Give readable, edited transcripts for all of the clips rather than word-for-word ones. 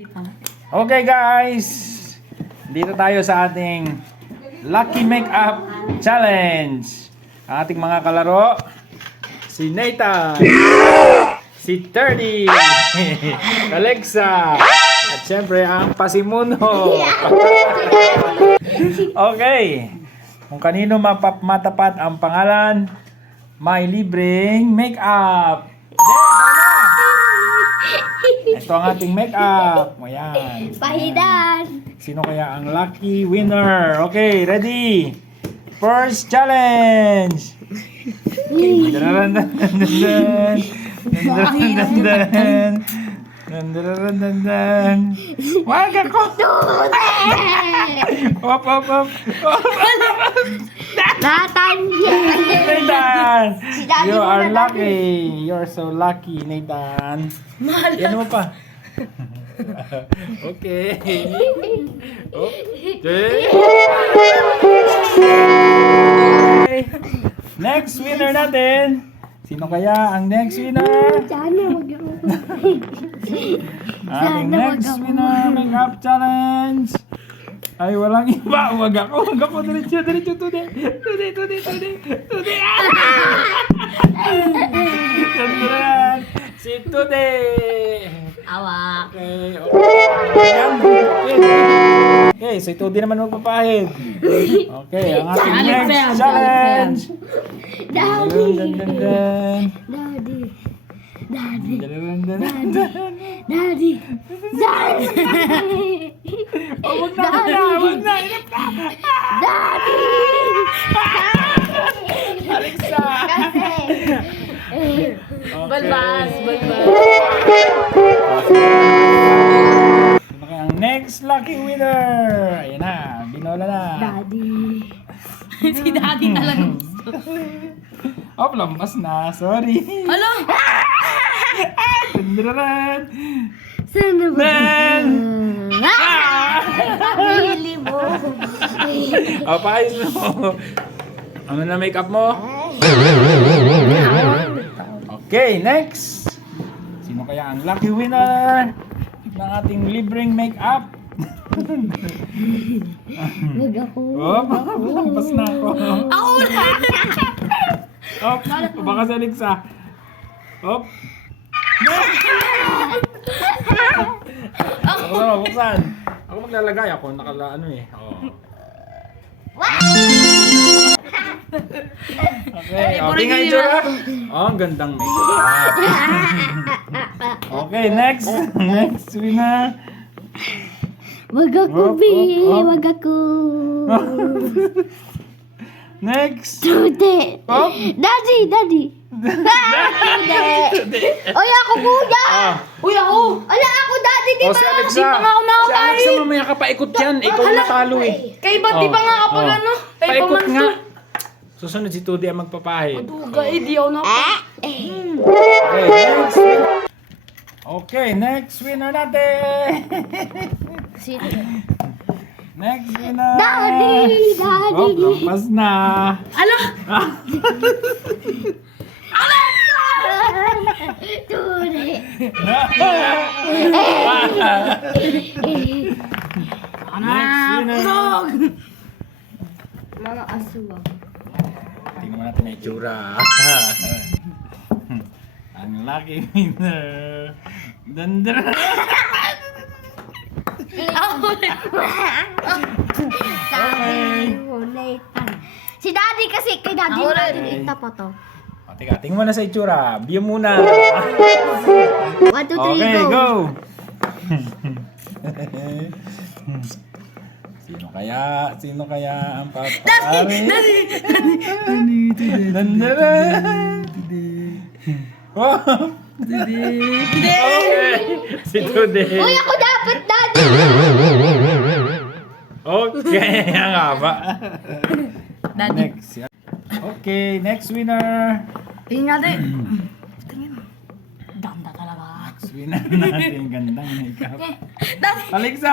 Okay guys, dito tayo sa ating Lucky Makeup Challenge. Ang ating mga kalaro, si Nathan, si Terdy, Alexa, at syempre ang Pasimuno. Okay, kung kanino matapat ang pangalan, may libreng makeup. Ito ang ating makeup. Ayan. Pahidan. Sino kaya ang lucky winner? Okay, ready? First challenge. Okay. Wag ako. Op, op, op. Nathan. Nathan. You are lucky. You're so lucky, Nathan. Yan mo pa. Okay. Okay. Next winner natin. Sino kaya ang next winner? Sana wag ako. Ating next winner makeup challenge. Ay, walang iba. Wag ako. Diretso. Today. Si Today. Awa. Okay. Okay, si Today naman magpapahid. Okay, ang ating next challenge. Daddy. Dun. Daddy. Dun. Daddy. Oh, wag na. Daddy. Alexa. Balbas. Okay, ang next lucky winner. Ayan na, binola na. Daddy. Si Daddy talaga gusto. Oh, lampas na. Sorry. Ano? Dun. Sana ba? Ben! Pili mo. Oh, paayos mo. Ano na makeup mo? Okay, next. Sino kaya ang lucky winner ng ating libreng makeup? Wag ako. Oh, lampas na ako. Ako na! Oh, baka sa Alexa. Oh. Ako na, buksan. Ako maglalagay ako, ano eh. Oh. Okay, okay nga itsura. Oh, ang gandang makeup. Okay, next. Next winner. Wag ako, B. Wag ako. Next. Tude. Oh. Daddy. Uy, ako kuya. Uy, ako. Ala, ako daddy, di Oh, ba? si Alexa. Di pa nga ako Si nakatay. Alexa, mamaya ka paikot yan. Ikaw natalo eh. Kay ba't di pa nga kapag ano? Kay Paikot paman nga. to. Susunod si Tudi ang magpapahid. Duga, di ako nakatay. Okay, next. Okay, next winner natin. Sino? Next winner. Daddy. Oh, lampas na. Ano? Tude. Next winner. Mga aswang. Tingnan mo natin ang itsura. Ang lucky winner. Dandara. Sabi mo, Nathan. Si Daddy kasi, kay Daddy natin itapo to. O, teka, tingnan mo na sa itsura. View muna. 1, 2, 3, Okay, go. go! Sino kaya ang papari? Dandaran! Oh! Okay! Si Tude! Uy, ako dapat, Daddy. Okay, ang haba. Next. Okay, next winner. Tingnan natin. Tingnan. Ganda talaga. Next winner natin. Gandang makeup. Daddy. Alexa!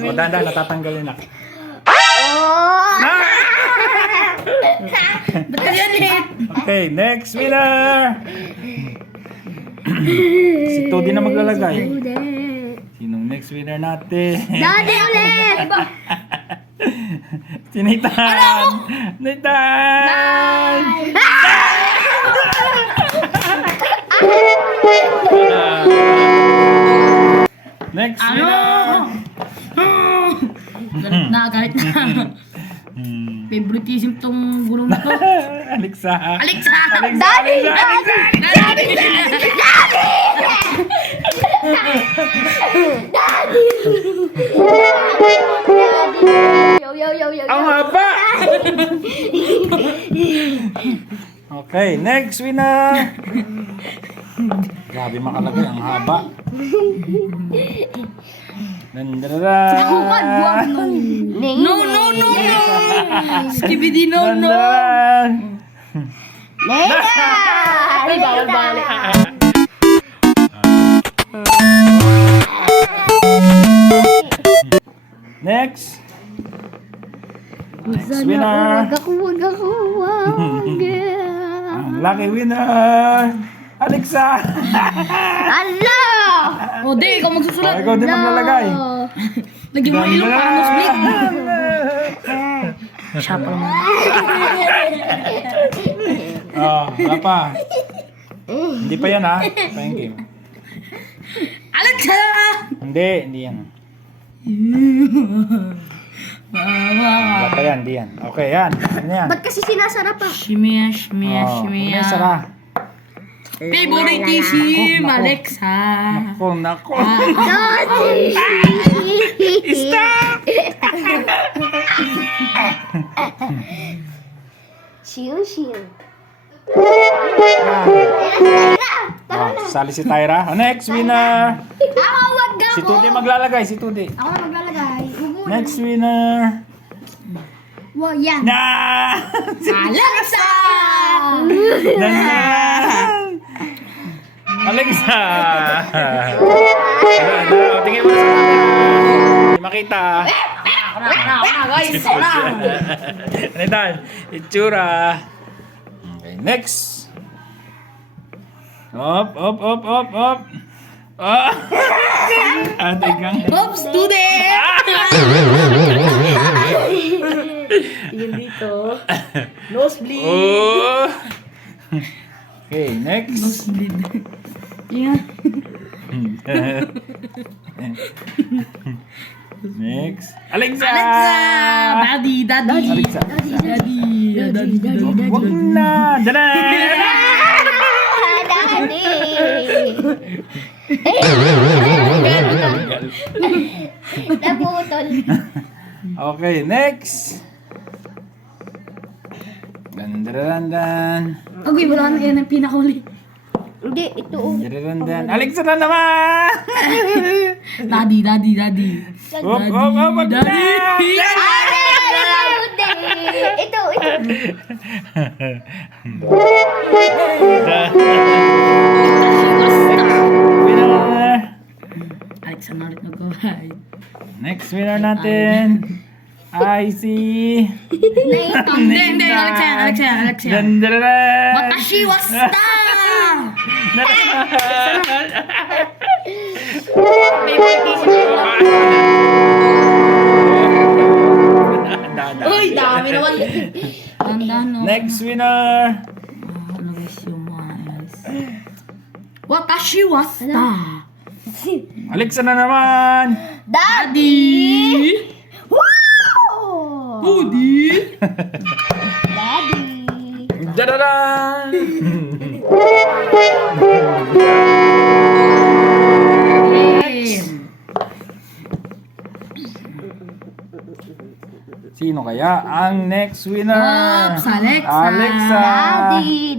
O, dahan, natatanggalin na. Oh! Ba't ka yan eh? Okay, next winner! Si Todi na maglalagay. Sinong next winner natin? Daddy ulit! Si Nathan! Nathan! Next winner! Galit na, galit na. Favoritism tong gulong to. Alexa! Alexa! Daddy! Yo. Ang haba! Okay, next winner! Grabe makalagay, ang haba. Dandara! No! Skibidi no! Ay, bawal. Next! Next winner! Wag ako. Ang lucky winner! Alexa! Ala! O, di, ikaw Oh, magsusulat. ikaw din maglalagay. Lagyan mo ilong para nosebleed. Siya pa naman. Oh, wala pa. Hindi pa yan ha. Pa yung game. Alexa! Hindi yan. Wala pa yan, hindi yan. Okay, yan. Ano yan? Ba't kasi sinasarap ah? Shimia. Oh, may sara. Favoritism, Alexa. Nako. Stop! Chill. Oh, sali si Tyra. Next winner. Ako, wag ako. Si Tudi maglalagay, si Tudi. Ako na maglalagay. Next winner. Wag yan. Na! Alexa! Alexa! Tingin mo sa camera. Hindi makita. Ako na, guys. Ako na. Nathan, itsura. Okay, next. Up. Oh! Atigang. Oops, today! Yun dito. Nosebleed. Oh! Okay, next. Nosebleed. Yan. Next. Alexa! Daddy. Alexa. Daddy. Wag na! Dala! Daddy. Naputol. Okay, next. Dandarandan. Okay, wala na yan ang pinakahuli. Hindi, ito. Dandarandan. Alexa na naman! Daddy. Wag na! Daddy. Ito. Winner! Alexa na ulit mag-provide. Next winner natin ay si... Hindi, Alexa. Dandaran! Watashi wasta! Uy, dami naman. Tandaan, no? Next winner! Ano guys yung mga else? Watashi wasta! Alexa na naman! Daddy! Wow! Daddy! Daddy. Dadadan! Sino kaya ang next winner? Oops, Alexa. Alexa!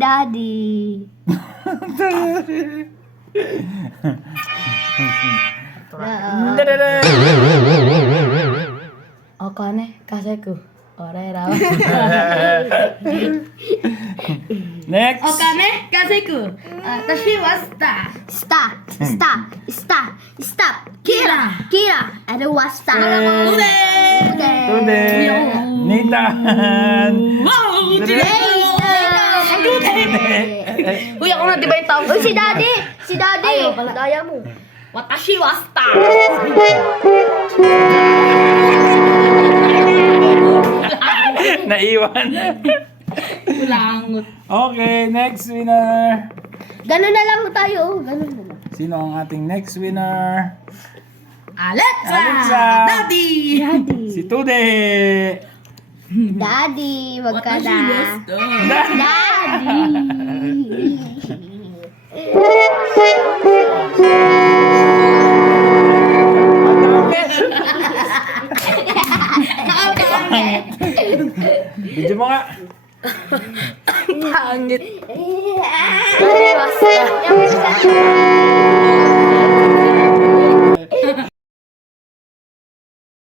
Daddy. Dadadan! O kane, kaseku. Ore rawa. Next! O kane, kaseku. Watashi wasta. Stop. Kira. And it was stop. Today! Nathan! Wow! Nathan! Uy, ako na, di ba yung tawag? Uy, si Daddy! Si Daddy! Ayaw pala. Daya mo. Watashi wa star. Naiwan. Langot. Okay, next winner. Ganun na lang tayo. Ganun na lang. Sino ang ating next winner? Alexa! Alexa! Daddy! Daddy. Si Tude. Daddy, wag ka Watashi na. wa star. Daddy. Video mo nga. Pangit. Daddy, basta.